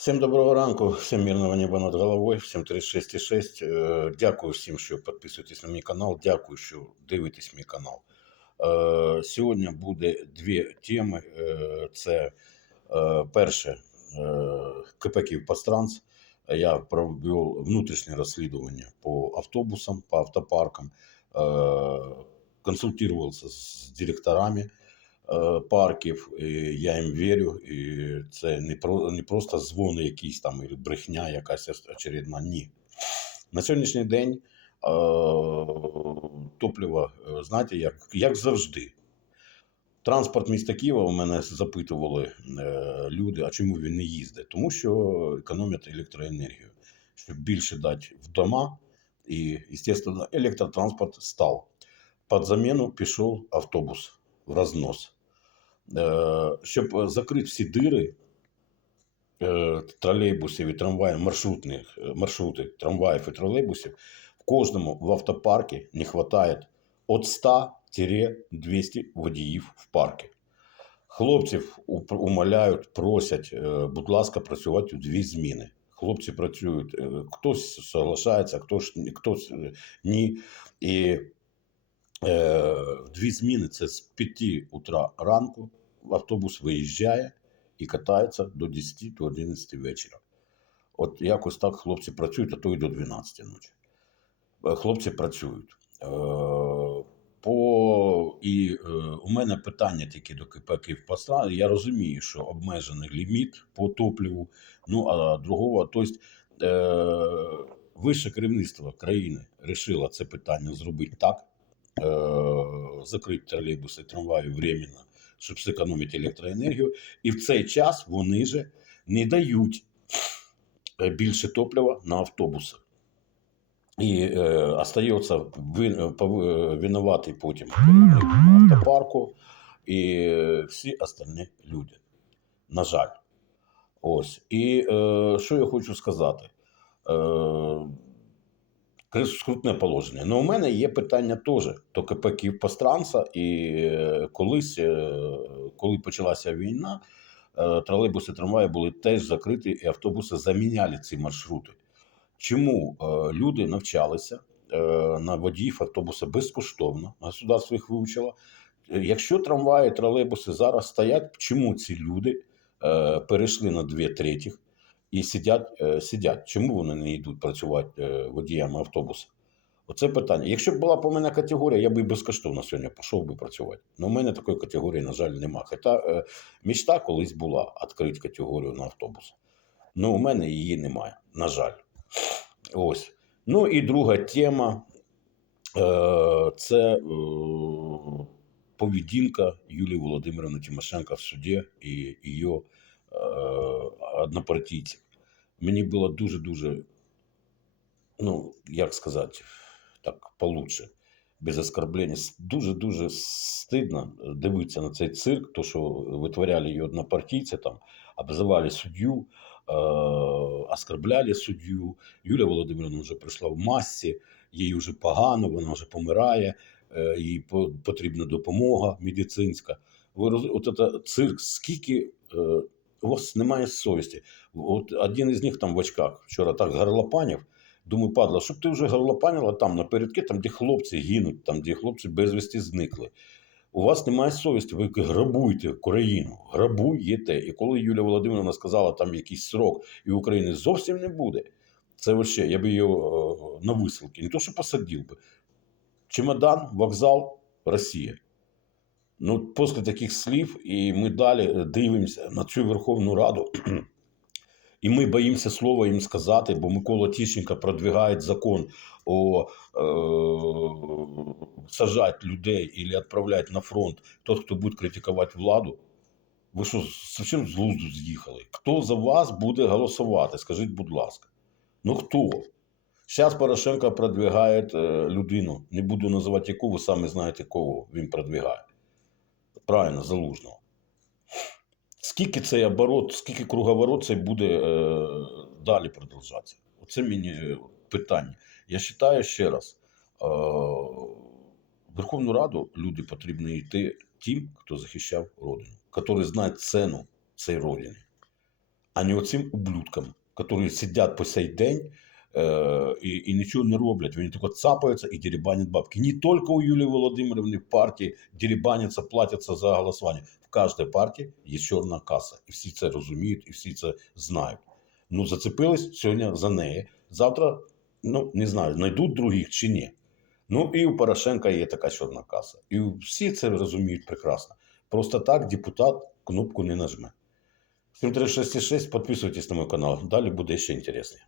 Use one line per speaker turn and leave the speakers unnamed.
Всім доброго ранку, всім мирного неба над головою, всім 36,6. Е, Дякую всім, що підписуєтесь на мій канал. Дякую, що дивитесь мій канал. Е, Сьогодні буде дві теми. Е, Це е, перше е, КП «Київпастранс». Я провів внутрішнє розслідування по автобусам, по автопаркам, консультувався з директорами парків, і я їм вірю, і це не, про, не просто дзвони якісь там, і брехня якась очередна. Ні. На сьогоднішній день е, топливо, е, знаєте, як, як завжди. Транспорт міста Києва у мене запитували е, люди, а чому він не їздить? Тому що економять електроенергію, щоб більше дати в дома, і, звісно, електротранспорт став. Під заміну пішов автобус в рознос. Е, щоб закрити всі дири е, тролейбусів і трамваїв, маршрутних, е, маршрути трамваїв і тролейбусів, в кожному в автопаркі не вистачає від 100-200 водіїв в парки. Хлопців умоляють, просять, будь ласка, працювати у дві зміни. Хлопці працюють, хтось соглашається, хтось, хтось ні. І е, дві зміни це з 5 утра ранку автобус виїжджає і катається до 10 до 11 вечора. От якось так хлопці працюють, а то й до 12 ночі. Е, Хлопці працюють. Е, По, і е, у мене питання тільки до КП «Київпастра». Я розумію, що обмежений ліміт по топливу, ну а другого, тобто е, вище керівництво країни вирішило це питання зробити так, е, закрити тролейбуси, трамваї временно, щоб зекономити електроенергію. І в цей час вони же не дають е, більше топлива на автобуси. І е, остається вин, е, потім автопарку і всі остальні люди. На жаль. Ось. І е, що я хочу сказати? Е, скрутне положення. Ну, у мене є питання теж до КП Київпастранса, і е, колись, е, коли почалася війна, е, тролейбуси, трамваї були теж закриті, і автобуси заміняли ці маршрути. Чому люди навчалися на водіїв автобуса безкоштовно, государство їх вивчило. Якщо трамваї, тролейбуси зараз стоять, чому ці люди перейшли на дві третіх і сидять, е, сидять? Чому вони не йдуть працювати е, водіями автобуса? Оце питання. Якщо б була по мене категорія, я би і безкоштовно сьогодні пішов би працювати. Але у мене такої категорії, на жаль, нема. Хоча е, мечта колись була відкрити категорію на автобус. Ну, у мене її немає, на жаль. Ось. Ну і друга тема е, це е, поведінка Юлії Володимировни Тимошенко в суді і її однопартійців. Мені було дуже-дуже, ну, як сказати, так, получше, без оскорблення. Дуже-дуже стидно дивитися на цей цирк, то, що витворяли її однопартійці, там, обзивали суддю, е, оскорбляли суддю. Юлія Володимировна вже прийшла в масці, їй вже погано, вона вже помирає, е, їй потрібна допомога медицинська. Ви роз... От це цирк, скільки е, у вас немає совісті. От один із них там в очках вчора так горлопанів. Думаю, падла, щоб ти вже горлопанила там напередки, там, де хлопці гинуть, там, де хлопці безвісті зникли. У вас немає совісті, ви грабуєте країну, грабуєте. І коли Юлія Володимировна сказала, там якийсь срок, і України зовсім не буде, це вообще, я би її на висилки, не то, що посадив би. Чемодан, вокзал, Росія. Ну, після таких слів, і ми далі дивимося на цю Верховну Раду. І ми боїмося слова їм сказати, бо Микола Тищенко продвигає закон о е, сажать людей или відправляти на фронт тот, хто буде критикувати владу. Ви що, зовсім з глузду з'їхали? Хто за вас буде голосувати? Скажіть, будь ласка. Ну хто? Зараз Порошенко продвигає е, людину. Не буду називати яку, ви самі знаєте, кого він продвигає. Правильно, залужного. Скільки цей оборот, скільки круговорот цей буде е, далі продовжатися? Оце мені питання. Я вважаю ще раз, е, Верховну Раду люди потрібно йти тим, хто захищав родину, які знають ціну цієї родини. а не оцим ублюдкам, які сидять по сей день е, і, і нічого не роблять. Вони тільки цапаються і дерибанять бабки. Не тільки у Юлії Володимирівни в партії дерибаняться, платяться за голосування. В кожній партії є чорна каса. І всі це розуміють, і всі це знають. Ну, зацепились сьогодні за неї. Завтра, ну, не знаю, знайдуть других чи ні. Ну, і у Порошенка є така чорна каса. І всі це розуміють прекрасно. Просто так депутат кнопку не нажме. 7366, підписуйтесь на мій канал. Далі буде ще інтересніше.